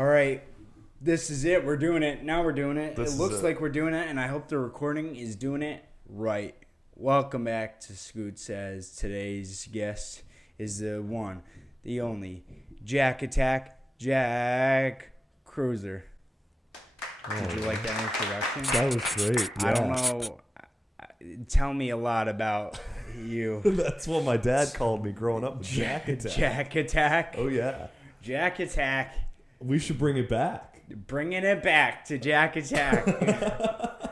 All right. This is it. We're doing it. Now we're doing it. It looks like we're doing it, and I hope the recording is doing it right. Welcome back to Scoot Says. Today's guest is the one, the only, Jack Kreuzer. Did you like that introduction? That was great. Yeah. I don't know. Tell me a lot about you. That's what my dad called me growing up. Jack Attack. Jack Attack. Oh, yeah. Jack Attack. We should bring it back. Bringing it back to Jack Attack.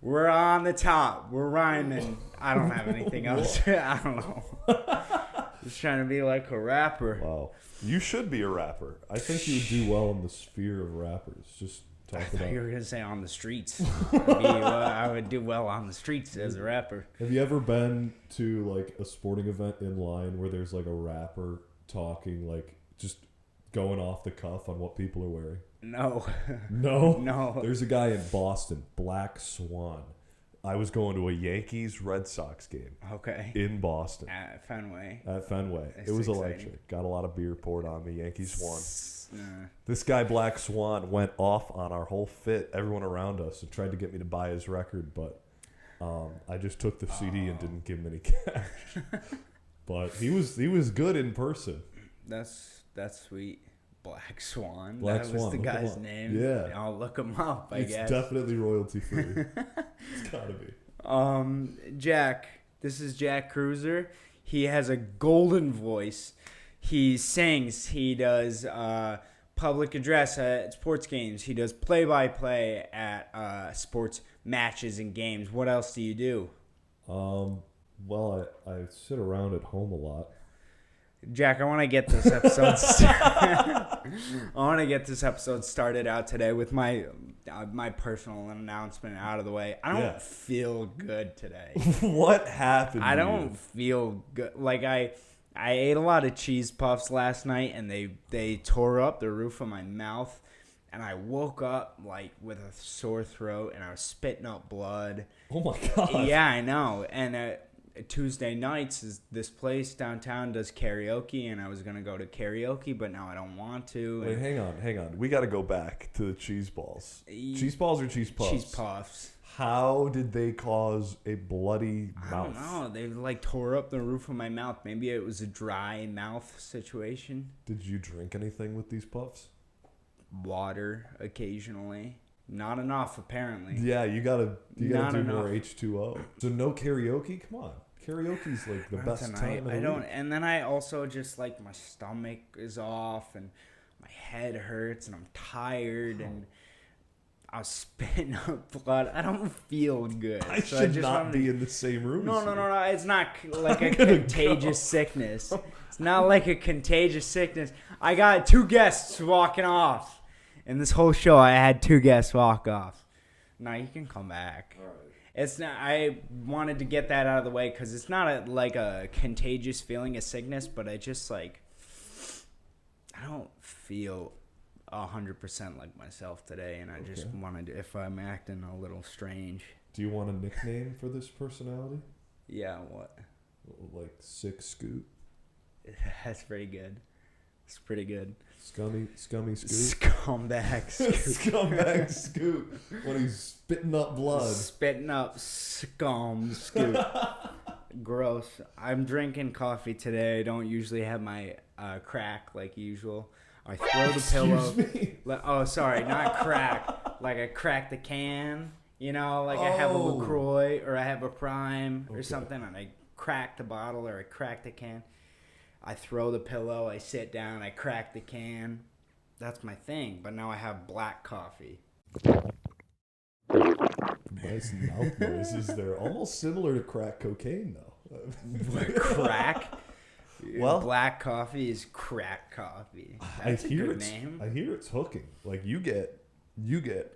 We're on the top. We're rhyming. I don't have anything else. I don't know. Just trying to be like a rapper. Wow. You should be a rapper. I think you would do well in the sphere of rappers. Just talk about it. You were going to say on the streets. I would do well on the streets as a rapper. Have you ever been to like a sporting event in line where there's like a rapper talking, like just going off the cuff on what people are wearing? No. No? No. There's a guy in Boston, Black Swan. I was going to a Yankees-Red Sox game. Okay. In Boston. At Fenway. It was electric. Got a lot of beer poured on me. Yankees won. Nah. This guy, Black Swan, went off on our whole fit, everyone around us, and tried to get me to buy his record, but I just took the CD and didn't give him any cash. But he was good in person. That's sweet. Black Swan. Black that Swan. was the Look guy's name. Yeah. I'll look him up, I It's guess. definitely royalty free. It's gotta be. Jack. This is Jack Kreuzer. He has a golden voice. He sings. He does public address at sports games. He does play-by-play at sports matches and games. What else do you do? Well, I sit around at home a lot. Jack, I want to get this episode started out today with my personal announcement out of the way. I don't feel good today. What happened? I don't feel good. Like I ate a lot of cheese puffs last night, and they tore up the roof of my mouth, and I woke up like with a sore throat, and I was spitting up blood. Oh my God. Yeah, I know. And Tuesday nights is this place downtown does karaoke, and I was gonna go to karaoke, but now I don't want to. Wait, hang on. We got to go back to the cheese balls. Cheese balls or cheese puffs? Cheese puffs. How did they cause a bloody mouth? I don't know. They like tore up the roof of my mouth. Maybe it was a dry mouth situation. Did you drink anything with these puffs? Water occasionally. Not enough, apparently. Yeah, you gotta do enough. more H2O. So no karaoke? Come on. Karaoke's like the best time of the week. And then I also just like my stomach is off and my head hurts and I'm tired and I was spitting up blood. I don't feel good. I should not be in the same room. No. It's not like a contagious sickness. It's not like a contagious sickness. I got 2 guests walking off. In this whole show, I had 2 guests walk off. Now you can come back. All right. It's not. I wanted to get that out of the way because it's not like a contagious feeling of sickness, but I just like I don't feel 100% like myself today, and I just wanted to, if I'm acting a little strange. Do you want a nickname for this personality? Yeah, what? Like Sick Scoot? That's pretty good. It's pretty good. Scummy Scoot? Scumbag Scoot. Scumbag Scoot. When he's spitting up blood. Spitting up scum Scoot. Gross. I'm drinking coffee today. I don't usually have my crack like usual. I throw the pillow. Excuse me? Oh, sorry, not crack. Like I crack the can. You know, like I have a LaCroix or I have a Prime or something, and I crack the bottle or I crack the can. I throw the pillow, I sit down, I crack the can. That's my thing. But now I have black coffee. Nice mouth noises. They're almost similar to crack cocaine, though. Crack? Well, black coffee is crack coffee. That's a good name. I hear it's hooking. Like you get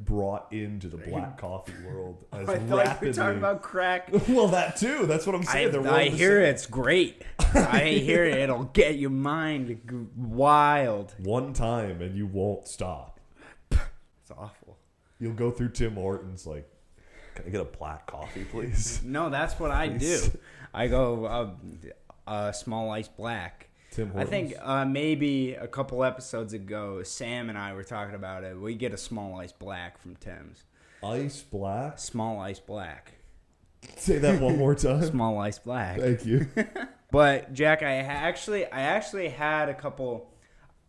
brought into the black coffee world as I rapidly. thought you were talking about crack. Well, that too. That's what I'm saying. I hear it's great. I hear it'll get your mind wild. One time and you won't stop. It's awful. You'll go through Tim Hortons like, can I get a black coffee, please? No, that's what I do. I go small ice black. Tim I Hortons? think maybe a couple episodes ago, Sam and I were talking about it. We get a small ice black from Tim's. Ice black? Small ice black. Say that one more time. Small ice black. Thank you. But Jack, I actually had a couple.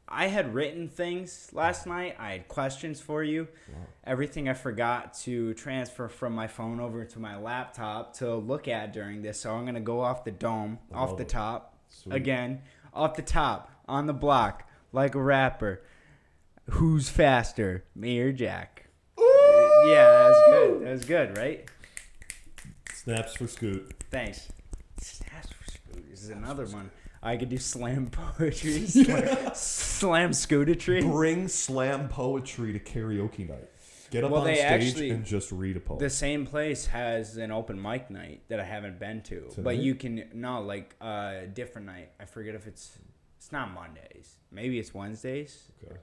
I had written things last night. I had questions for you. Wow. Everything I forgot to transfer from my phone over to my laptop to look at during this. So I'm going to go off the dome, off the top. Sweet. Again, off the top, on the block, like a rapper. Who's faster, me or Jack? Ooh! Yeah, that was good. That was good, right? Snaps for Scoot. Thanks. Snaps for Scoot. This is another one. I could do slam poetry, slam scootatry. Bring slam poetry to karaoke night. Get up on stage and just read a poem. The same place has an open mic night that I haven't been to. Tonight? But you can, a different night. I forget if it's not Mondays. Maybe it's Wednesdays. Okay.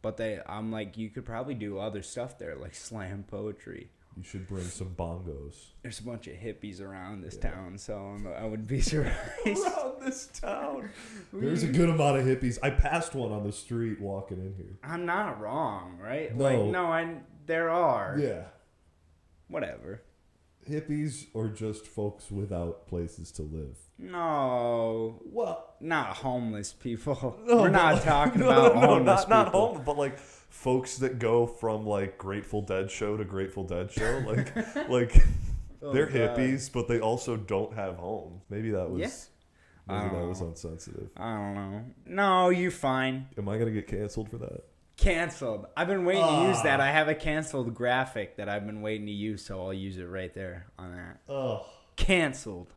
But I'm like, you could probably do other stuff there, like slam poetry. You should bring some bongos. There's a bunch of hippies around this town, so I would be surprised. Around this town? There's a good amount of hippies. I passed one on the street walking in here. I'm not wrong, right? No. There are. Yeah. Whatever. Hippies or just folks without places to live? No. Well, not homeless people. No, we're not talking about homeless people. Not homeless, but like folks that go from like Grateful Dead show to Grateful Dead show. Like they're hippies, but they also don't have homes. Maybe that was insensitive. I don't know. No, you're fine. Am I gonna get canceled for that? Canceled. I've been waiting to use that. I have a canceled graphic that I've been waiting to use, so I'll use it right there on that. Canceled.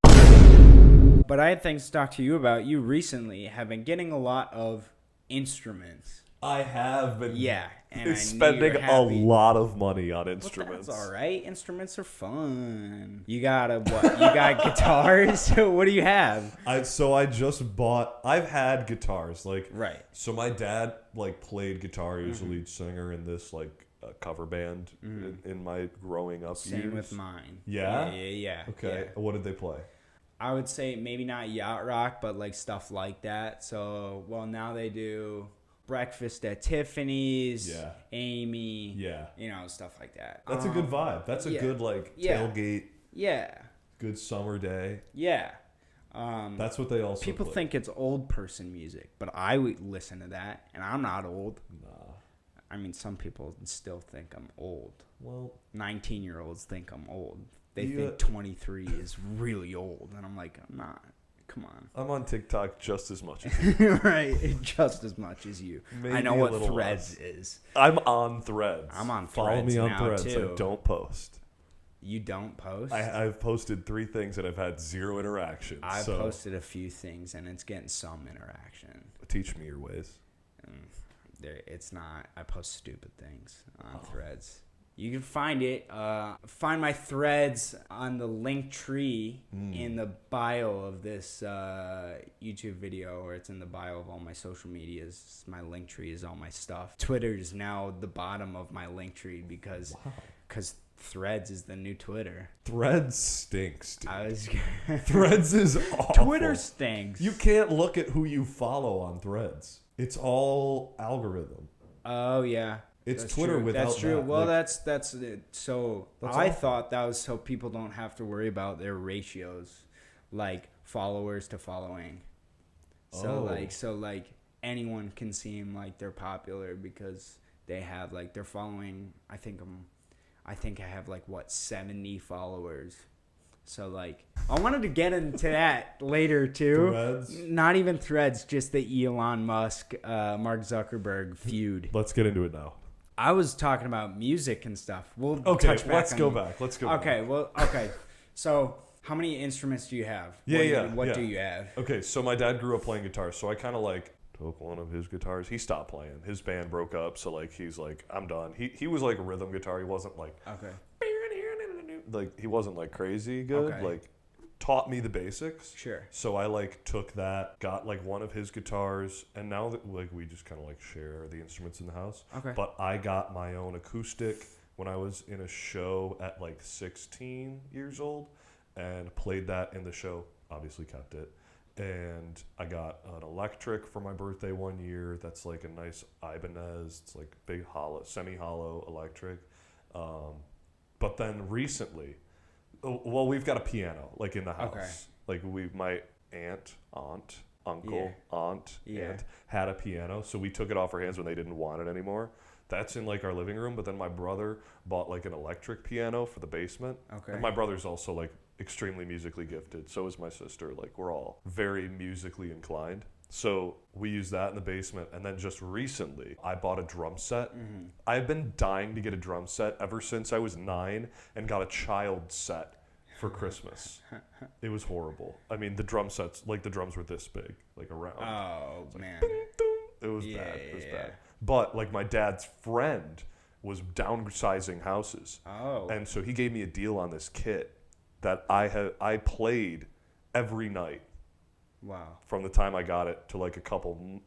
But I had things to talk to you about. You recently have been getting a lot of instruments. I have been. Yeah, and spending a lot of money on instruments. That's all right. Instruments are fun. You got what? You got guitars? What do you have? I just bought. I've had guitars, right. So my dad played guitar. He was a lead singer in this cover band in my growing up years. Same with mine. Yeah. Yeah. Okay. Yeah. What did they play? I would say maybe not yacht rock, but stuff like that. So now they do Breakfast at Tiffany's, Amy, stuff like that. That's a good vibe. That's a good tailgate. Yeah. Good summer day. Yeah. That's what they also people play. think it's old person music, but I would listen to that, and I'm not old. Nah. I mean, some people still think I'm old. Well, 19-year-olds think I'm old. They think 23 is really old, and I'm like, I'm not. Come on. I'm on TikTok just as much as you. Right, just as much as you. Maybe I know what Threads less. is. I'm on Threads. I'm on Follow Threads me on now, Threads. too. I don't post. You don't post? I've posted 3 things and I've had 0 interaction. I've posted a few things and it's getting some interaction. Teach me your ways. It's not. I post stupid things on Threads. You can find it. Find my Threads on the link tree in the bio of this YouTube video, or it's in the bio of all my social medias. My link tree is all my stuff. Twitter is now the bottom of my link tree because Threads is the new Twitter. Threads stinks, dude. Threads Threads is awful. Twitter stinks. You can't look at who you follow on Threads. It's all algorithm. Oh, yeah. It's that's Twitter true. without That's true. that. Well, that's it. So That's I awful. thought that was so people don't have to worry about their ratios, like followers to following. So anyone can seem like they're popular because they have they're following. I think I have 70 followers. So I wanted to get into that later too. Threads? Not even Threads, just the Elon Musk, Mark Zuckerberg feud. Let's get into it now. I was talking about music and stuff. We'll Okay, touch back let's on go back. Let's go Okay, back. well, okay. So, how many instruments do you have? What do you have? Okay, so my dad grew up playing guitar, so I kind of took one of his guitars. He stopped playing. His band broke up, so he's I'm done. He was a rhythm guitar. He wasn't Okay. he wasn't crazy good. Okay. Taught me the basics. Sure. So I took that, got one of his guitars, and now that we just kind of share the instruments in the house. Okay. But I got my own acoustic when I was in a show at 16 years old, and played that in the show. Obviously kept it, And I got an electric for my birthday one year. That's like a nice Ibanez. It's like big hollow, semi-hollow electric. But then recently, well, we've got a piano like in the house. Okay. Like my uncle, aunt had a piano. So we took it off our hands when they didn't want it anymore. That's in like our living room. But then my brother bought like an electric piano for the basement. Okay. And my brother's also like extremely musically gifted. So is my sister. Like we're all very musically inclined. So we use that in the basement. And then just recently, I bought a drum set. Mm-hmm. I've been dying to get a drum set ever since I was 9 and got a child set for Christmas. It was horrible. I mean, the drum sets, like the drums were this big, like around. Oh, like, man. Boom, boom. It was bad. It was bad. But like my dad's friend was downsizing houses. Oh. And so he gave me a deal on this kit that I played every night. Wow. From the time I got it to like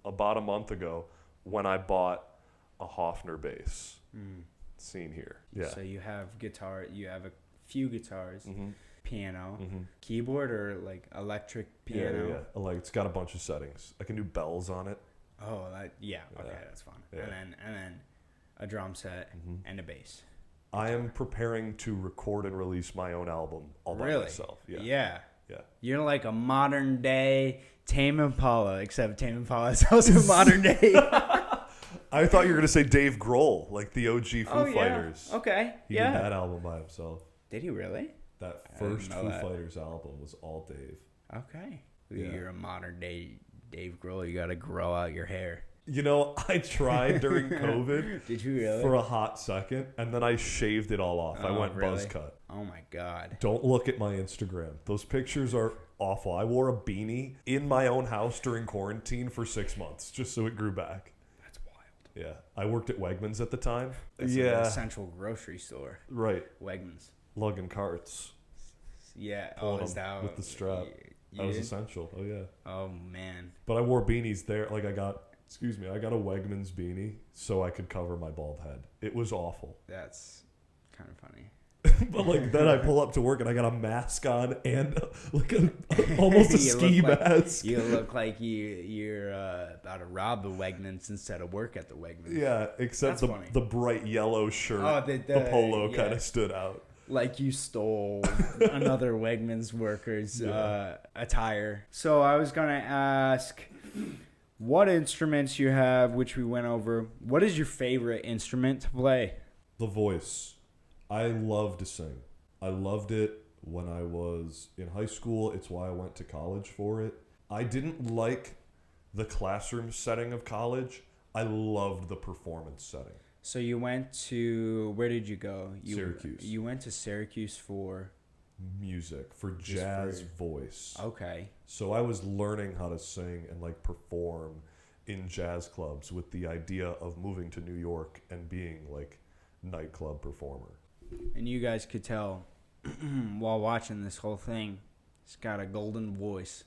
about a month ago when I bought a Hofner bass. Seen here. Yeah. So you have guitar, you have a few guitars, mm-hmm. piano, mm-hmm. keyboard, or like electric piano? Yeah. Like it's got a bunch of settings. I can do bells on it. Oh, okay, that's fun. Yeah. And then a drum set mm-hmm. and a bass. I am preparing to record and release my own album all by myself. Yeah. Yeah. You're like a modern day Tame Impala, except Tame Impala is also modern day. I thought you were going to say Dave Grohl, like the OG Foo Fighters. Okay. He did that album by himself. Did he really? That first Foo Fighters album was all Dave. Okay. You're a modern day Dave Grohl. You got to grow out your hair. You know, I tried during COVID. Did you really? For a hot second, and then I shaved it all off. I went buzz cut. Oh my God. Don't look at my Instagram. Those pictures are awful. I wore a beanie in my own house during quarantine for 6 months just so it grew back. That's wild. Yeah. I worked at Wegmans at the time. That's an essential grocery store. Right. Wegmans. Lugging carts. Yeah. Pulling them with the strap. That was essential. Oh, yeah. Oh, man. But I wore beanies there. Like I got a Wegmans beanie so I could cover my bald head. It was awful. That's kind of funny. But like then I pull up to work and I got a mask on and like almost a ski mask. You look like you're about to rob the Wegmans instead of work at the Wegmans. Yeah, except the bright yellow shirt, the polo kind of stood out. Like you stole another Wegmans worker's attire. So I was gonna ask, what instruments you have, which we went over. What is your favorite instrument to play? The voice. I love to sing. I loved it when I was in high school. It's why I went to college for it. I didn't like the classroom setting of college. I loved the performance setting. So you went to, where did you go? Syracuse. You went to Syracuse for? Music, for jazz voice. Okay. So I was learning how to sing and like perform in jazz clubs with the idea of moving to New York and being like nightclub performer. And you guys could tell while watching this whole thing, he's got a golden voice.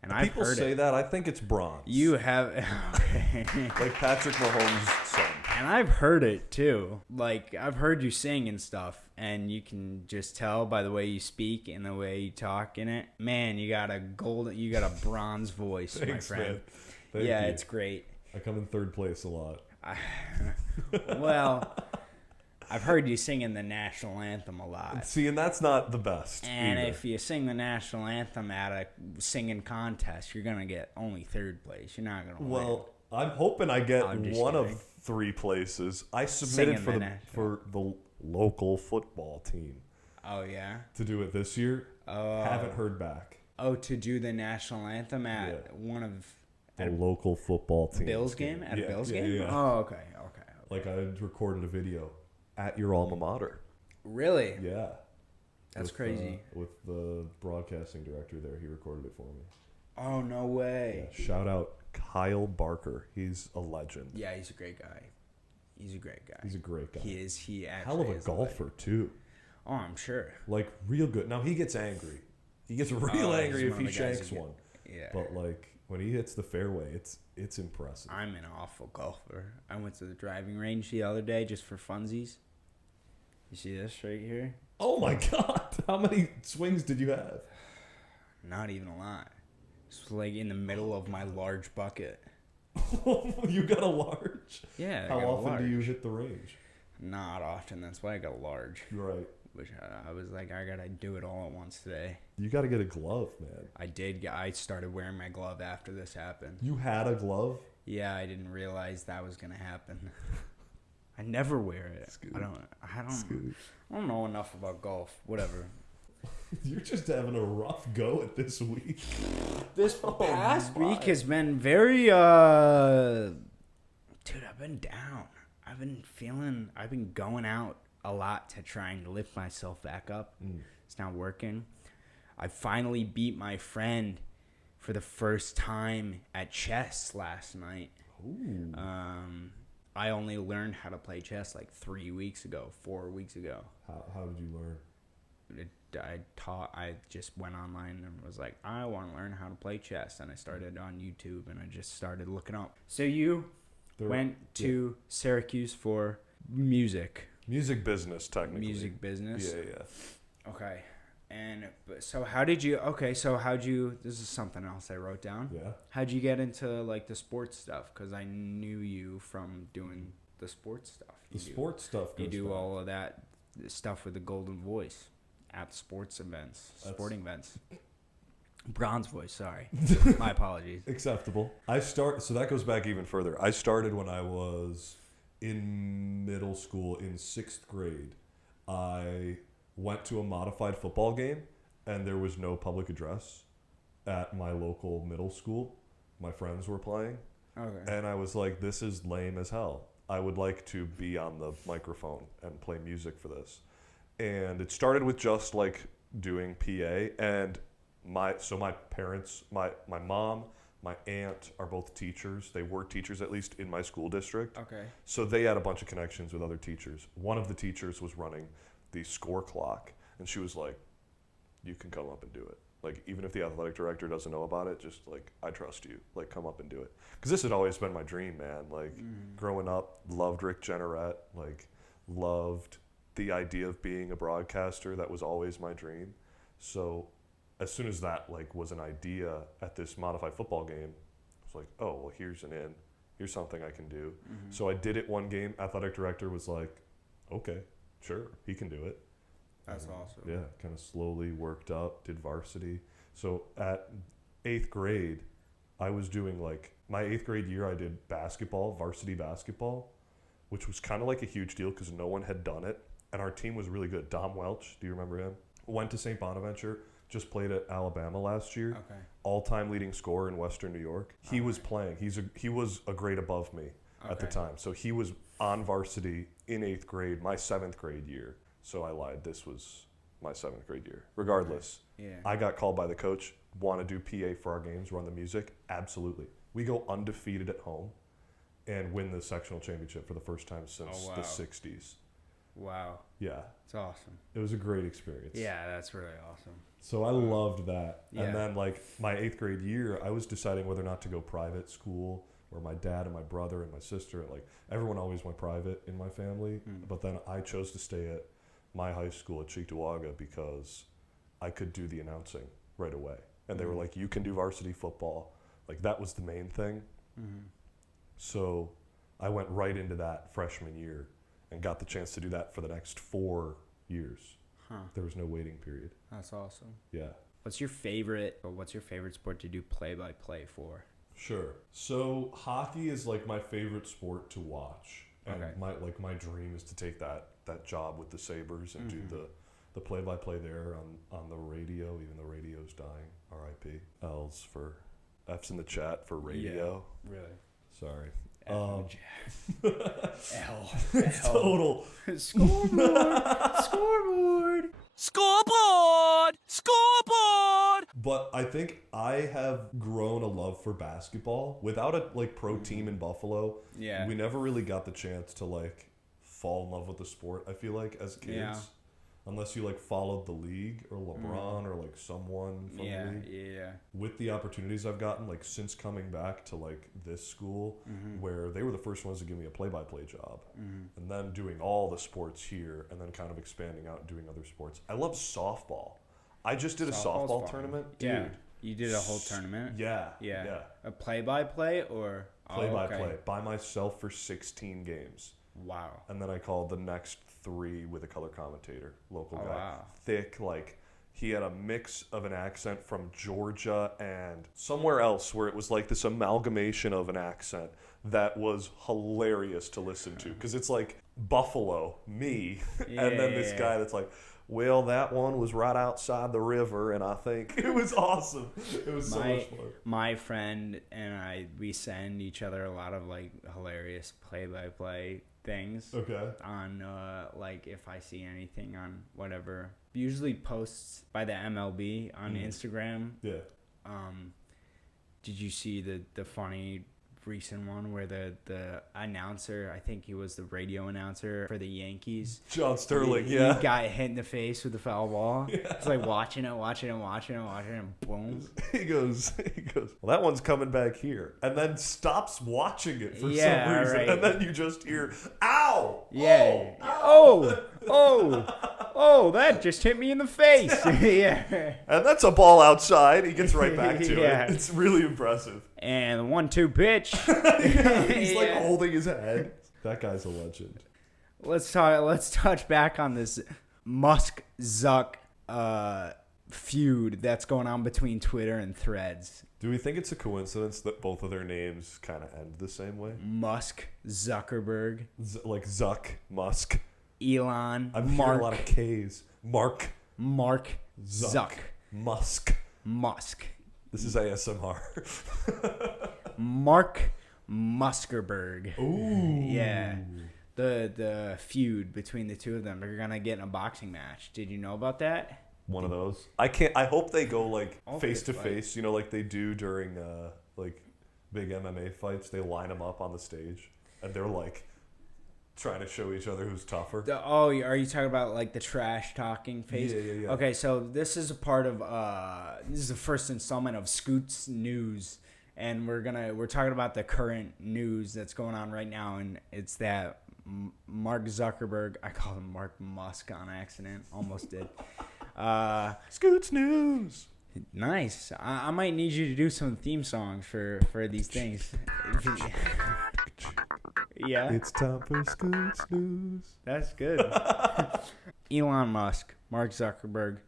And I've people heard say that. I think it's bronze. You have like Patrick Mahomes' son. And I've heard it too. Like I've heard you sing and stuff, and you can just tell by the way you speak and the way you talk in it. Man, you got a bronze voice, Thanks, my friend. Man. Thank you. It's great. I come in third place a lot. Well, I've heard you singing the national anthem a lot. See, and that's not the best. And either. if you sing the national anthem at a singing contest, you're going to get only third place. You're not going to win. Well, I'm hoping I get one of 3 places. I submitted for the local football team. Oh, yeah? To do it this year. Haven't heard back. Oh, to do the national anthem at one of... The local football team. Bills game? At a Bills game? Yeah. Oh, okay. Like I recorded a video at your alma mater. Really? Yeah. That's crazy. With the broadcasting director there. He recorded it for me. Oh, no way. Yeah, shout out Kyle Barker. He's a legend. Yeah, he's a great guy. He's a great guy. He is. He actually hell of a golfer, too. Oh, I'm sure. Like, real good. Now, he gets angry. He gets real angry if he shanks one. Yeah. But, like, when he hits the fairway, it's impressive. I'm an awful golfer. I went to the driving range the other day just for funsies. You see this right here? Oh, my God. How many swings did you have? Not even a lot. It's like in the middle of my large bucket. You got a large? Yeah. How often do you hit the range? Not often. That's why I got a large. Right. Which I was like, I gotta do it all at once today. You gotta get a glove, man. I did. I started wearing my glove after this happened. You had a glove? Yeah, I didn't realize that was gonna happen. I never wear it. I don't know enough about golf. Whatever. You're just having a rough go at this week. This past week has been very dude, I've been down. I've been going out a lot to try and lift myself back up. It's not working. I finally beat my friend for the first time at chess last night. Ooh. I only learned how to play chess like 4 weeks ago. How did you learn? I just went online and was like, I want to learn how to play chess. And I started on YouTube and I just started looking up. So you went to Syracuse for music. Music business, technically. Music business? Yeah. Okay. And so how'd you, this is something else I wrote down. Yeah. How'd you get into like the sports stuff? Because I knew you from doing the sports stuff. You do all of that stuff with the Golden Voice at sporting events. Bronze Voice, sorry. My apologies. Acceptable. So that goes back even further. I started when I was in middle school in 6th grade. I went to a modified football game and there was no public address at my local middle school. My friends were playing. Okay. And I was like, this is lame as hell. I would like to be on the microphone and play music for this. And it started with just like doing PA, and my parents, my mom, my aunt are both teachers. They were teachers, at least in my school district. Okay. So they had a bunch of connections with other teachers. One of the teachers was running the score clock, and she was like, you can come up and do it. Like, even if the athletic director doesn't know about it, just like, I trust you. Like, come up and do it. Because this had always been my dream, man. Like, growing up, loved Rick Jenneret, like, loved the idea of being a broadcaster. That was always my dream. So as soon as that like was an idea at this modified football game, I was like, oh, well, here's an in. Here's something I can do. So I did it one game. Athletic director was like, okay, sure, he can do it. That's awesome. Yeah, kind of slowly worked up, did varsity. So at 8th grade, I was doing like, my 8th grade year, I did basketball, varsity basketball, which was kind of like a huge deal because no one had done it. And our team was really good. Dom Welch, do you remember him? Went to St. Bonaventure, just played at Alabama last year. Okay. All-time leading scorer in Western New York. He was playing. He was a grade above me at the time. So he was on varsity in 8th grade, my 7th grade year. So I lied. This was my 7th grade year. Regardless, I got called by the coach, want to do PA for our games, run the music? Absolutely. We go undefeated at home and win the sectional championship for the first time since the 60s. Wow. Yeah. It's awesome. It was a great experience. Yeah, that's really awesome. So I loved that. Yeah. And then like my 8th grade year, I was deciding whether or not to go private school, where my dad and my brother and my sister, like everyone always went private in my family. But then I chose to stay at my high school at Cheektowaga because I could do the announcing right away. And they were like, you can do varsity football. Like that was the main thing. So I went right into that freshman year and got the chance to do that for the next 4 years. There was no waiting period. That's awesome. Yeah. What's your favorite sport to do play-by-play for? Sure. So hockey is like my favorite sport to watch. And my dream is to take that job with the Sabres and do the play-by-play there on the radio, even though radio's dying. R.I.P. F's in the chat for radio. Yeah, really. Sorry. L. Total. Scoreboard. But I think I have grown a love for basketball without a like pro team in Buffalo. Yeah. We never really got the chance to like fall in love with the sport, I feel like, as kids. Yeah. Unless you like followed the league or LeBron or like someone from the league. Yeah. With the opportunities I've gotten like since coming back to like this school where they were the first ones to give me a play-by-play job and then doing all the sports here and then kind of expanding out and doing other sports. I love softball. I just did a softball tournament. Dude, You did a whole tournament? Yeah. A play-by-play or? Play-by-play. By myself for 16 games. Wow. And then I called the next 3 with a color commentator, local guy. Wow. Thick, like, he had a mix of an accent from Georgia and somewhere else where it was like this amalgamation of an accent that was hilarious to listen to. Because it's like Buffalo, me, and then this guy that's like, well, that one was right outside the river, and I think it was awesome. It was so much fun. My friend and I, we send each other a lot of like hilarious play-by-play things. Okay. On like if I see anything on whatever, usually posts by the MLB on Instagram. Yeah. Did you see the funny recent one where the announcer, I think he was the radio announcer for the Yankees, John Sterling, he got hit in the face with the foul ball. It's like watching it, and boom. He goes, well, that one's coming back here, and then stops watching it for some reason, right. and then you just hear, ow! Yeah. Oh, that just hit me in the face. Yeah. And that's a ball outside. He gets right back to it. It's really impressive. And the 1-2 pitch. He's like holding his head. That guy's a legend. Let's touch back on this Musk Zuck feud that's going on between Twitter and Threads. Do we think it's a coincidence that both of their names kind of end the same way? Musk, Zuckerberg. Like Zuck, Musk. Elon, I'm hearing a lot of K's. Mark, Zuck, Musk. This is ASMR. Mark Muskerberg. Ooh. Yeah. The feud between the two of them. They're gonna get in a boxing match. Did you know about that? One of those. I hope they go like face to face. You know, like they do during like big MMA fights. They line them up on the stage, and they're like trying to show each other who's tougher. Are you talking about like the trash talking phase? Yeah. Okay, so this is a part of this is the first installment of Scoot's News, and we're talking about the current news that's going on right now, and it's that Mark Zuckerberg, I called him Mark Musk on accident, almost did. Scoot's News. Nice. I might need you to do some theme songs for these things. Yeah. It's time for Scoot's News. That's good. Elon Musk, Mark Zuckerberg.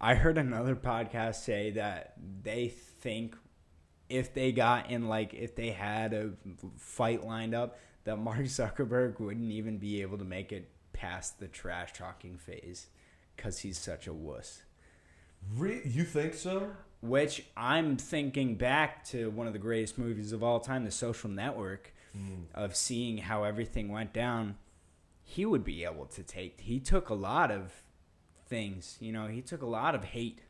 I heard another podcast say that they think if they had a fight lined up, that Mark Zuckerberg wouldn't even be able to make it past the trash talking phase because he's such a wuss. You think so? Which I'm thinking back to one of the greatest movies of all time, The Social Network, of seeing how everything went down. He would be able to he took a lot of things, he took a lot of hate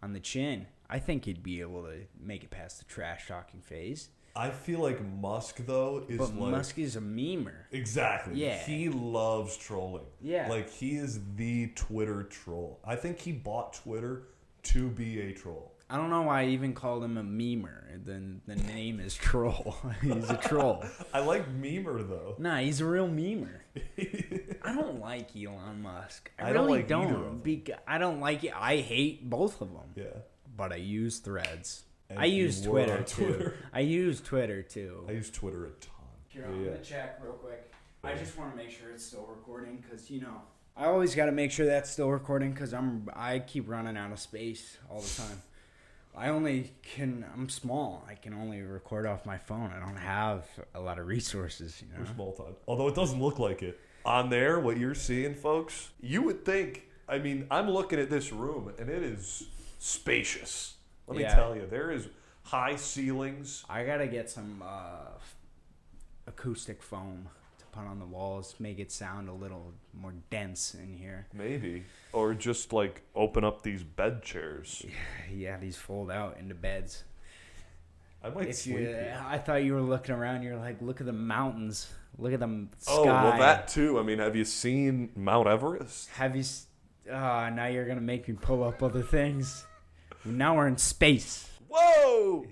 on the chin. I think he'd be able to make it past the trash talking phase. I feel like Musk, though, is but Musk is a memer. Exactly. Yeah. He loves trolling. Yeah. Like, he is the Twitter troll. I think he bought Twitter to be a troll. I don't know why I even called him a memer. The name is Troll. He's a troll. I like memer, though. Nah, he's a real memer. I don't like Elon Musk. I don't really like don't. either of them. I don't like it. I hate both of them. Yeah. But I use Threads. And I use Twitter, too. I use Twitter, too. I use Twitter a ton. Here, I'm going to check real quick. I just want to make sure it's still recording because, I always got to make sure that's still recording because I keep running out of space all the time. I'm small. I can only record off my phone. I don't have a lot of resources, We're small time. Although it doesn't look like it. On there, what you're seeing, folks, you would think, I'm looking at this room, and it is spacious. Let me tell you, there is high ceilings. I got to get some acoustic foam to put on the walls, make it sound a little more dense in here. Maybe. Or just, open up these bed chairs. Yeah, these fold out into beds. I might sleep here. I thought you were looking around. You're like, look at the mountains. Look at the sky. Oh, well, that too. Have you seen Mount Everest? Now you're going to make me pull up other things. Now we're in space. Whoa!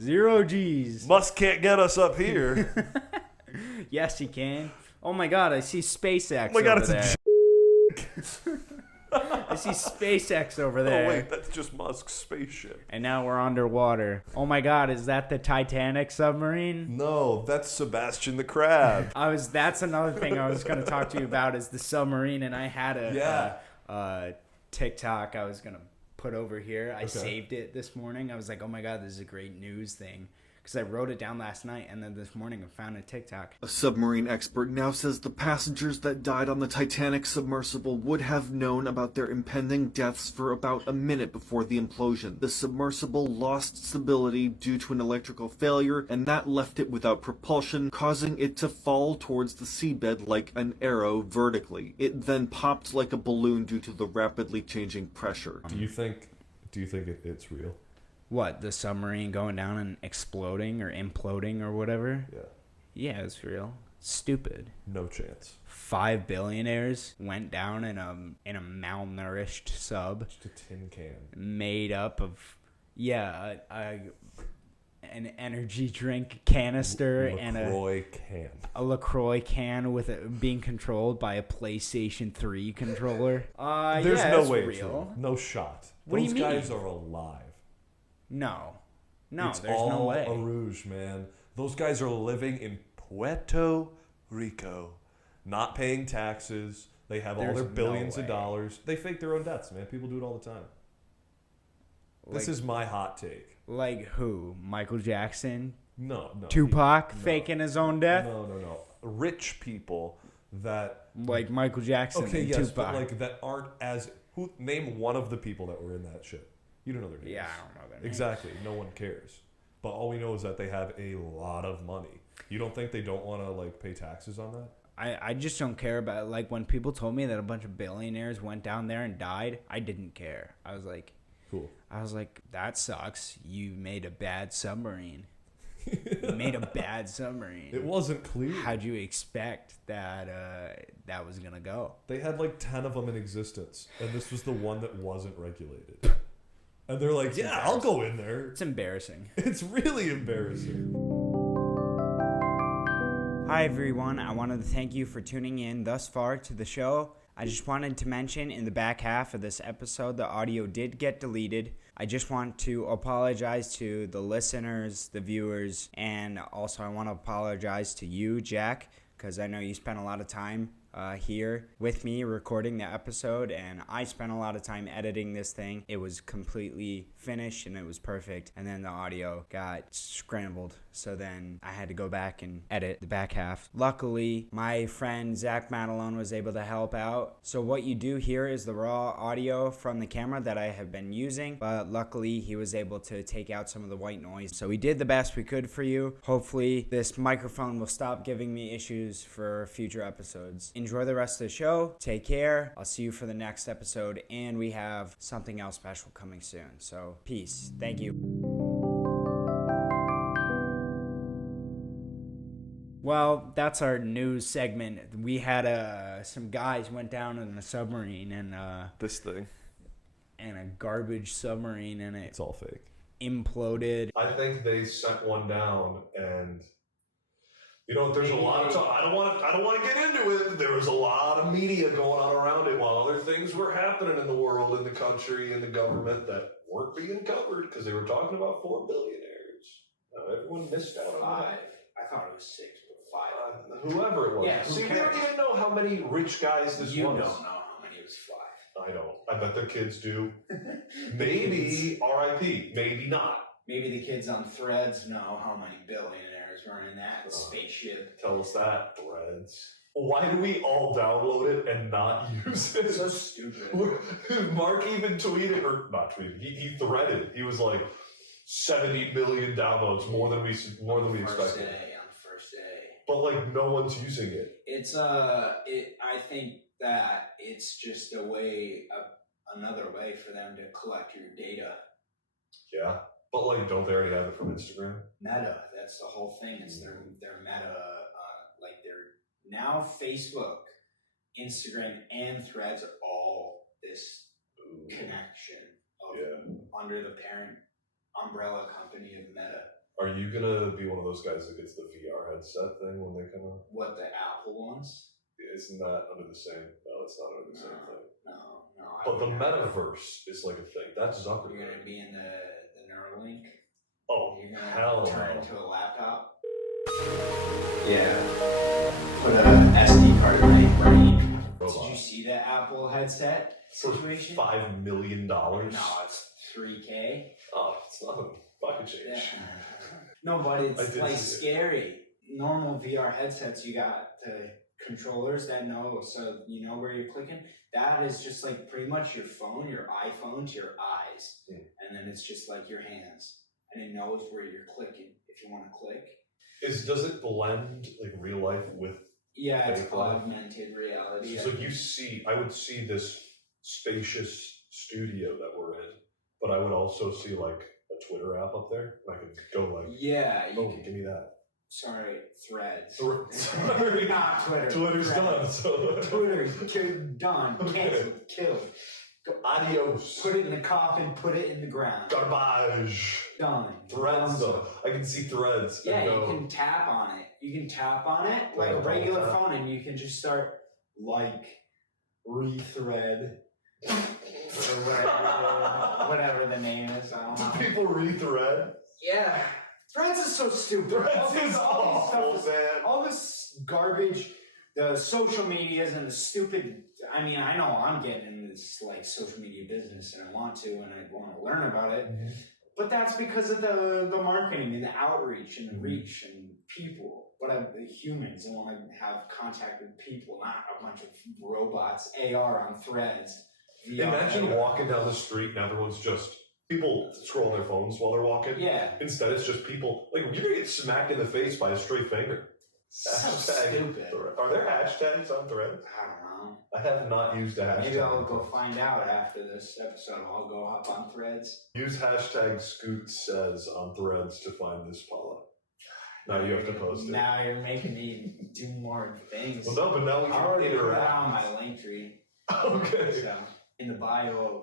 0 G's. Musk can't get us up here. Yes, he can. Oh my God, I see SpaceX. Oh my God, over it's there. I see SpaceX over there. Oh wait, that's just Musk's spaceship. And now we're underwater. Oh my God, is that the Titanic submarine? No, that's Sebastian the Crab. That's another thing I was going to talk to you about is the submarine, and I had a TikTok I was going to put over here. I saved it this morning. I was like, oh my God, this is a great news thing. Because I wrote it down last night, and then this morning I found a TikTok. A submarine expert now says the passengers that died on the Titanic submersible would have known about their impending deaths for about a minute before the implosion. The submersible lost stability due to an electrical failure, and that left it without propulsion, causing it to fall towards the seabed like an arrow vertically. It then popped like a balloon due to the rapidly changing pressure. Do you think it's real? What, the submarine going down and exploding or imploding or whatever? Yeah. Yeah, it's real. Stupid. No chance. 5 billionaires went down in a malnourished sub. Just a tin can. Made up of, an energy drink canister and a LaCroix can with it being controlled by a PlayStation 3 controller. There's no way real. it's real. No shot. What do Those you mean? guys are alive. No, it's there's all no way. a ruse, man. Those guys are living in Puerto Rico, not paying taxes. They have all their billions of dollars. They fake their own deaths, man. People do it all the time. This is my hot take. Like who? Michael Jackson? No. Tupac faking his own death? No. Rich people that... Like Michael Jackson and yes, Tupac. but like that aren't as... Name one of the people that were in that shit. You don't know their names. Yeah, I don't know their names. Exactly. No one cares. But all we know is that they have a lot of money. You don't think they don't want to like pay taxes on that? I just don't care about it. Like when people told me that a bunch of billionaires went down there and died, I didn't care. I was like, cool. That sucks. You made a bad submarine. You made a bad submarine. It wasn't clear. How'd you expect that that was gonna go? They had like 10 of them in existence, and this was the one that wasn't regulated. And they're like, yeah, I'll go in there. It's embarrassing. It's really embarrassing. Hi, everyone. I wanted to thank you for tuning in thus far to the show. I just wanted to mention in the back half of this episode, the audio did get deleted. I just want to apologize to the listeners, the viewers, and also I want to apologize to you, Jack, because I know you spent a lot of time here with me recording the episode, and I spent a lot of time editing this thing. It was completely finished and it was perfect, and then the audio got scrambled, so then I had to go back and edit the back half. Luckily, my friend Zack Maddalone was able to help out, so what you do here is the raw audio from the camera that I have been using, but luckily he was able to take out some of the white noise, so we did the best we could for you. Hopefully this microphone will stop giving me issues for future episodes. Enjoy the rest of the show. Take care. I'll see you for the next episode, and we have something else special coming soon. So, peace. Thank you. Well, that's our news segment. We had some guys went down in a submarine and this thing. And a garbage submarine, and it's all fake. Imploded. I think they sent one down, and you know, there's a lot of talk. I don't want to get into it. But there was a lot of media going on around it while other things were happening in the world, in the country, in the government that weren't being covered because they were talking about 4 billionaires. Everyone missed out on that. I thought it was 6, but 5. Whoever it was. Yeah, see, we don't even know how many rich guys this was. You don't know how many it was 5. I don't. I bet the kids do. Maybe R.I.P. Maybe not. Maybe the kids on Threads know how many billionaires were in that spaceship. Tell us that, Threads. Why do we all download it and not use it? It's so stupid. Mark even tweeted, or not tweeted, he threaded. He was like, 70 million downloads, more than we expected. On the first day. But like, no one's using it. It's I think that it's just another way for them to collect your data. Yeah. But like, don't they already have it from Instagram? Meta, that's the whole thing. It's their Meta, like they're now Facebook, Instagram, and Threads are all this connection of under the parent umbrella company of Meta. Are you gonna be one of those guys that gets the VR headset thing when they come out? What, the Apple ones? Isn't that under the same? No, it's not under the same thing. No. But the metaverse is like a thing. That's Zuckerberg. You're gonna be in the Neuralink. Oh, You're gonna hell turn no. into a laptop. Yeah. Put a SD card in my brain. Robot. Did you see the Apple headset situation? $5 million. No, it's $3K. Oh, it's nothing. Pocket change. Yeah. No, but it's like see it. scary. Normal VR headsets, you got the controllers that know, so you know where you're clicking. That is just like pretty much your phone, your iPhone to your eyes, and then it's just like your hands, and it knows where you're clicking if you want to click. Does it blend like real life with? Yeah, it's fake life? augmented reality. It's like I would see this spacious studio that we're in, but I would also see like a Twitter app up there, and I could go like, yeah, you can, give me that. Sorry, Threads. Sorry. Not Twitter. Twitter's Threads. done. So Twitter's done. Okay. Canceled. Killed. Adios. Put it in the coffin. Put it in the ground. Garbage. Done. Threads though. I can see Threads. Yeah, and go, you can tap on it. You can tap on it like a regular phone, and you can just start rethread or whatever the name is. I don't know. Do people rethread? Yeah. Threads is so stupid. Threads is awful, man. All this garbage, the social medias and the stupid. I mean, I know I'm getting in this like social media business, and I want to, and I want to learn about it. Mm-hmm. But that's because of the marketing and the outreach and the reach and people. But the humans want to have contact with people, not a bunch of robots. AR on Threads. VR, Imagine AR. walking down the street and everyone's just people scroll on their phones while they're walking. Yeah. Instead, it's just people like you're gonna get smacked in the face by a stray finger. So stupid. Are there hashtags on Threads? I don't know. I have not used a hashtag. Maybe I'll go find out after this episode. I'll go hop on Threads. Use hashtag Scoot says on Threads to find this Paula. Now you have to post it. Now you're making me do more things. Well, no, but now we I can already put interact. it on my link tree. Okay. So in the bio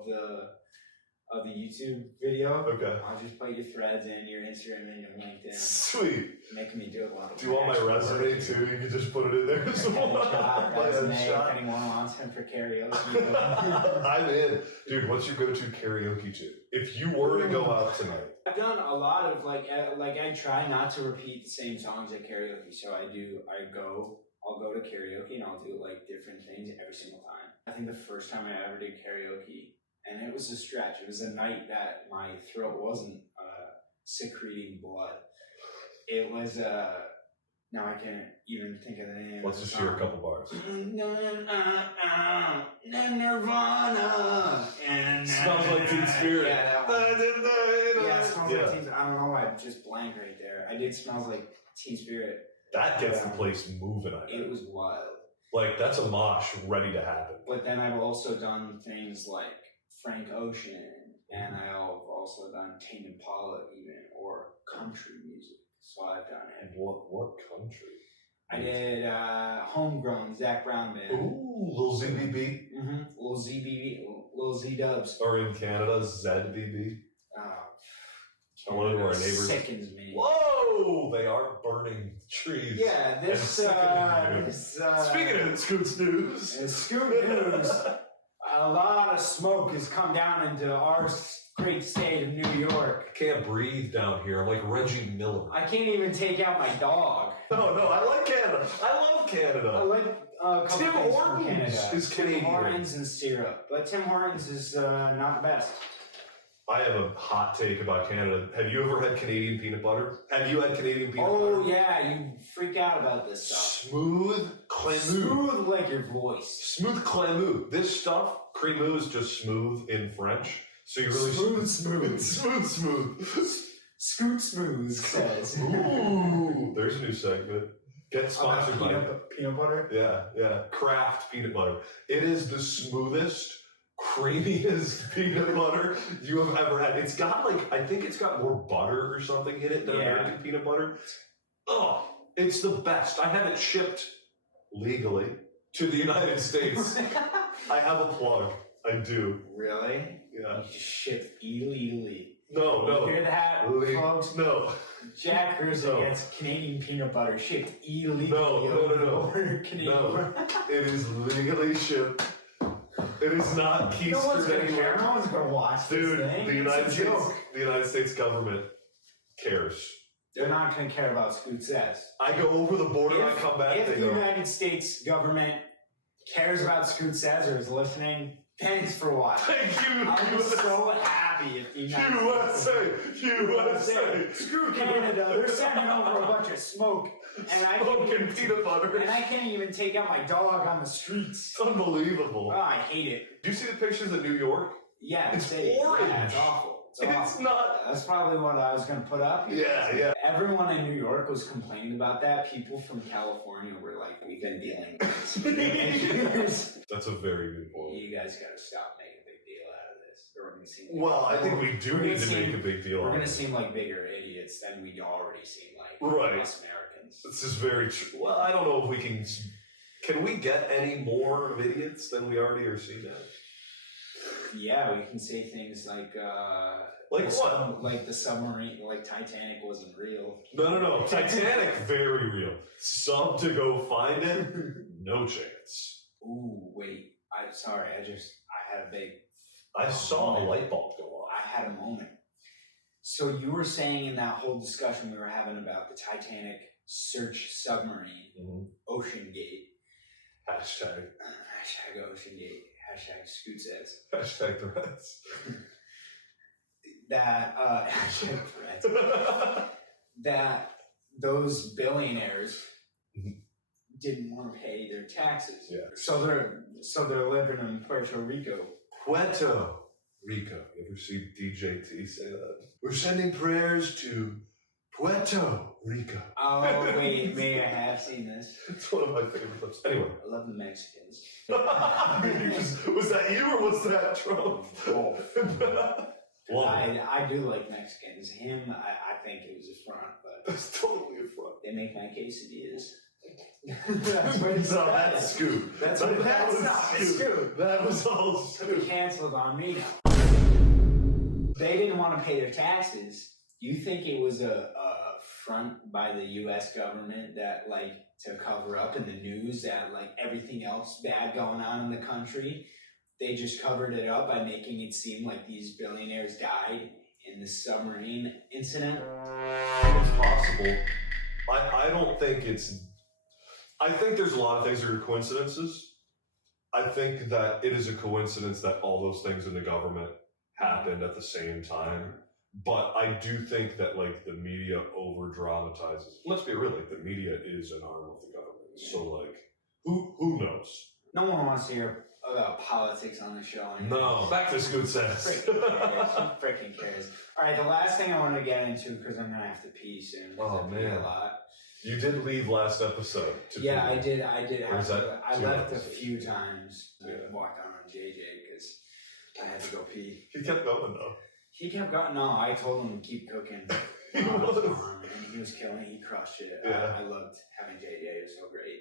of the YouTube video, Okay. I'll just put your Threads in, your Instagram, and your LinkedIn. Sweet. Making me do a lot of. Do you want my resume too? You can just put it in there as well. My Resume, if headshot. anyone wants him for karaoke. I'm in. Dude, what's your go-to karaoke tune? If you were to go out tonight. I've done a lot of like I try not to repeat the same songs at karaoke. So I'll go to karaoke and I'll do like different things every single time. I think the first time I ever did karaoke, and it was a stretch. It was a night that my throat wasn't secreting blood. It was now I can't even think of the name. Let's just hear a couple bars. Nirvana. Smells like Teen Spirit. Yeah, that one. Yeah, it smells Yeah. like Teen. I don't know why I just blanked right there. I did Smells Like Teen Spirit. That gets the place moving, I It think. was wild. Like, that's a mosh ready to happen. But then I've also done things like Frank Ocean, and I've also done Tame Impala even, or country music. So I've done it. What country? I did Homegrown, Zach Brown Band. Ooh, Lil ZBB. Mm-hmm. Lil ZBB, Lil Z Dubs. Or in Canada, ZBB. I wonder where our neighbors. Sickens me. Whoa! They are burning trees. Yeah, this. Speaking of Scoot's news. Scoot News. A lot of smoke has come down into our great state of New York. I can't breathe down here. I'm like Reggie Miller. I can't even take out my dog. No, I like Canada. I love Canada. I like a couple Tim things from Hortons Canada. is Canadian. Tim Hortons and syrup. But Tim Hortons is not the best. I have a hot take about Canada. Have you ever had Canadian peanut butter? Have you had Canadian peanut butter? Oh, yeah, you freak out about this stuff. Smooth Clamou. Smooth like your voice. Smooth Clamou. This stuff, Cremou is just smooth in French. So you really Smooth. Scoot Smooth says. Ooh, there's a new segment. Get sponsored by peanut butter? Yeah. Kraft peanut butter. It is the smoothest, creamiest peanut butter you have ever had. It's got I think it's got more butter or something in it than American peanut butter. Oh, it's the best. I have it shipped legally to the United States. I have a plug. I do. Really? Yeah. You ship illegally. No. You hear that, folks? No. Jack Kreuzer gets Canadian peanut butter shipped illegally. No. Canadian. No, it is legally shipped. It is not keistered No one's gonna anywhere. care. No one's gonna watch Dude, this thing. the United States government cares. They're not gonna care about Scoot Says. I go over the border, I come back. If the United States government cares about Scoot Says or is listening, thanks for watching. Thank you. I'm so happy if the USA. Screw Canada. They're sending over a bunch of smoke, and I peanut butter. And I can't even take out my dog on the streets. It's unbelievable. Oh, I hate it. Do you see the pictures of New York? Yeah, it's orange. Yeah, it's awful. It's not. That's probably what I was going to put up. Yeah. Everyone in New York was complaining about that. People from California were like, we've been dealing with this. That's a very good point. You guys got to stop making a big deal out of this. Or we're gonna seem I think we do need to make a big deal out of it. We're going to seem like bigger idiots than we already seem like us Americans. This is very true. Well, I don't know if we can... Can we get any more of idiots than we already are seen as? Yeah, we can say things like what? Like the submarine, like Titanic wasn't real. No. Titanic, very real. Some to go find it, no chance. Ooh, wait. I had a big... I saw a light bulb go off. I had a moment. So you were saying in that whole discussion we were having about the Titanic search submarine, Ocean Gate. Hashtag Ocean Gate. Hashtag Scoot Says. Hashtag threats. Hashtag threats. That those billionaires didn't want to pay their taxes. Yeah. So they're living in Puerto Rico. Puerto Rico. You ever see DJ T say that? We're sending prayers to Puerto Rico. Oh, wait, I have seen this. It's one of my favorite clips. Anyway. I love the Mexicans. Was that you or was that Trump? I do like Mexicans. Him, I think it was a front, but... It's totally a front. They make my quesadillas. That's what he said. That's Scoop. That's not a Scoop. That was all Scoop. Canceled on me now. They didn't want to pay their taxes. You think it was a front by the U.S. government that, like, to cover up in the news that, like, everything else bad going on in the country, they just covered it up by making it seem like these billionaires died in the submarine incident? It's possible. I don't think it's... I think there's a lot of things that are coincidences. I think that it is a coincidence that all those things in the government happened at the same time. But I do think that, like, the media over dramatizes. Let's be real, like, the media is an arm of the government. So, like, who knows? No one wants to hear about politics on the show anymore. No, back to Scoot Says. Who freaking cares? All right, the last thing I want to get into, because I'm gonna have to pee soon. Oh, man. A lot. You did leave last episode. Yeah, I did. I left a episodes? few times. Yeah. I walked on JJ because I had to go pee. He kept going, though. He kept going. No, I told him to keep cooking. And he was killing it. He crushed it. Yeah. I loved having JJ. It was so great.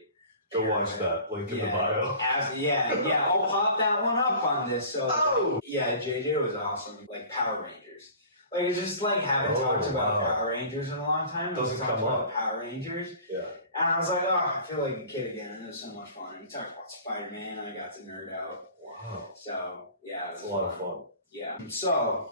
Go watch that. Link in the bio. Yeah. I'll pop that one up on this. So, yeah, JJ was awesome. Like Power Rangers. Like, it's just like haven't talked about Power Rangers in a long time. Doesn't come up. Power Rangers. Yeah. And I was like, oh, I feel like a kid again. And it was so much fun. We talked about Spider-Man. And I got to nerd out. Wow. So, yeah. It's a lot of fun. Yeah. So,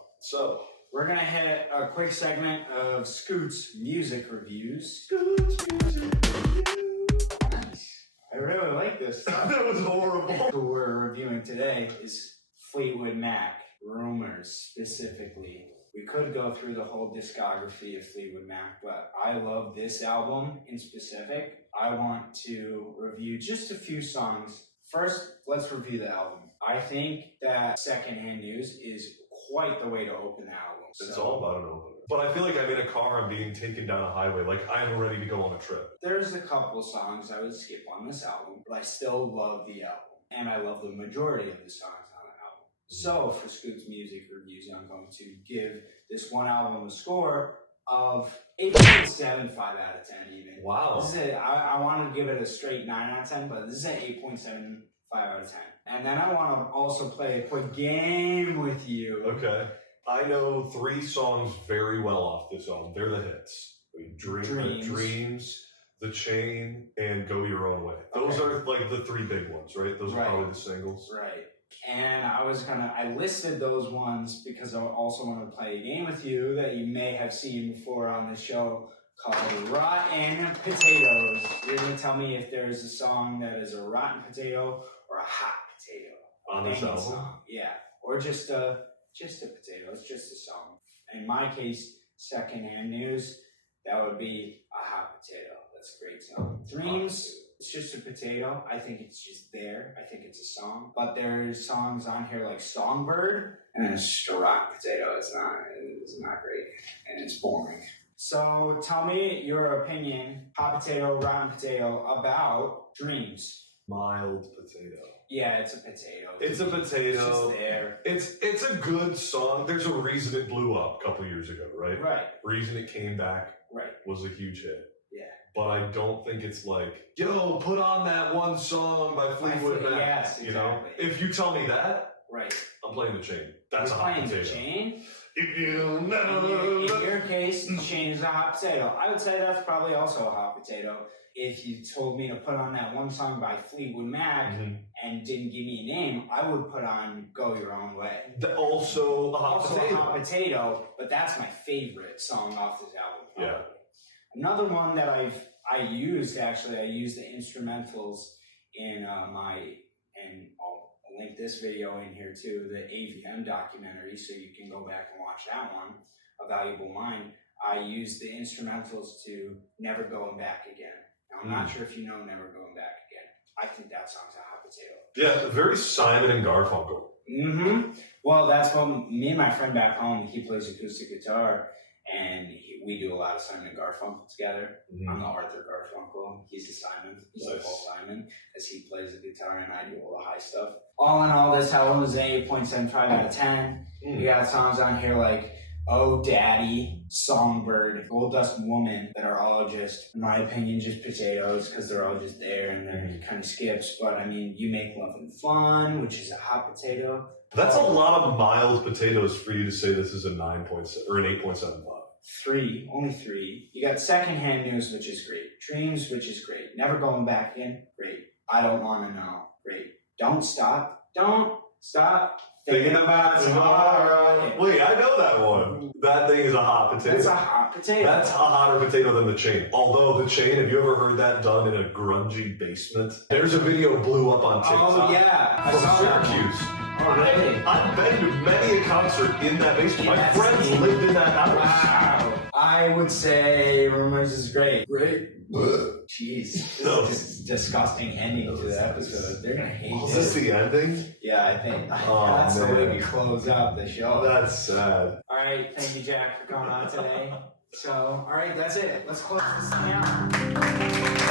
we're going to hit a quick segment of Scoot's music reviews. Scoot's music reviews. Nice. I really like this stuff. That was horrible. Who we're reviewing today is Fleetwood Mac. Rumors, specifically. We could go through the whole discography of Fleetwood Mac, but I love this album in specific. I want to review just a few songs. First, let's review the album. I think that Secondhand News is quite the way to open the album. It's all about an opener. But I feel like I'm in a car, I'm being taken down a highway, like I'm ready to go on a trip. There's a couple songs I would skip on this album, but I still love the album. And I love the majority of the songs on the album. So for Scoot's music reviews, I'm going to give this one album a score of 8.75 out of 10 even. Wow. This is I wanted to give it a straight 9 out of 10, but this is an 8.75 out of 10. And then I want to also play a quick game with you. Okay. I know 3 songs very well off this album. They're the hits. Dreams, The Chain, and Go Your Own Way. Those are like the three big ones, right? Those are probably the singles. Right. And I listed those ones because I also want to play a game with you that you may have seen before on the show called Rotten Potatoes. You're going to tell me if there's a song that is a rotten potato or a hot potato. On this album? Song. Yeah. Or just a potato. It's just a song. In my case, Secondhand News, that would be a hot potato. That's a great song. Dreams, it's just a potato. I think it's just there. I think it's a song. But there's songs on here like Songbird, and it's just a rotten potato. It's not great. And it's boring. So tell me your opinion, hot potato, rotten potato, about Dreams. Mild potato. Yeah, it's a potato. It's a potato. It's just there. It's a good song. There's a reason it blew up a couple years ago, right? Right. Reason it came back. Right. Was a huge hit. Yeah. But I don't think it's like, yo, put on that one song by Fleetwood Mac. Yes, exactly. You know, if you tell me that, right, I'm playing The Chain. That's a hot potato. The Chain. If you know. In your case, The Chain is a hot potato. I would say that's probably also a hot potato. If you told me to put on that one song by Fleetwood Mac and didn't give me a name, I would put on Go Your Own Way. Also a hot potato. A hot potato, but that's my favorite song off this album. Probably. Yeah. Another one that I used the instrumentals in and I'll link this video in here too, the AVM documentary, so you can go back and watch that one, A Valuable Mind. I used the instrumentals to Never Going Back Again. Now, I'm not sure if you know Never Going Back Again. I think that song's a hot potato. Yeah, very Simon and Garfunkel. Mm-hmm. Well, that's what me and my friend back home, he plays acoustic guitar, and we do a lot of Simon and Garfunkel together. I'm the Arthur Garfunkel. He's the Simon. He's the Paul Simon, as he plays the guitar and I do all the high stuff. All in all, this album is an 8.75 out of 10. We got songs on here like Oh Daddy, Songbird, Gold Dust Woman that are all just, in my opinion, just potatoes because they're all just there and they're kind of skips. But I mean, You Make Love and Fun, which is a hot potato. That's a lot of mild potatoes for you to say this is a 9.7 or an 8.75. Only three. You got Secondhand News, which is great. Dreams, which is great. Never Going Back In, great. I Don't Want to Know, great. Don't Stop Thinking About Tomorrow. Wait, I know that one. That thing is a hot potato. It's a hot potato. That's a hotter potato than The Chain. Although The Chain, have you ever heard that done in a grungy basement? There's a video blew up on TikTok. Oh, yeah. From Syracuse. Oh, really? I've been to many a concert in that basement. My friends lived in that house. Wow. I would say Rumors is great. Great. Jeez. This is disgusting ending to the episode. They're going to hate Is this the ending? Yeah, I think that's the way we close out the show. That's sad. All right. Thank you, Jack, for coming on today. So, all right, that's it. Let's close this thing out.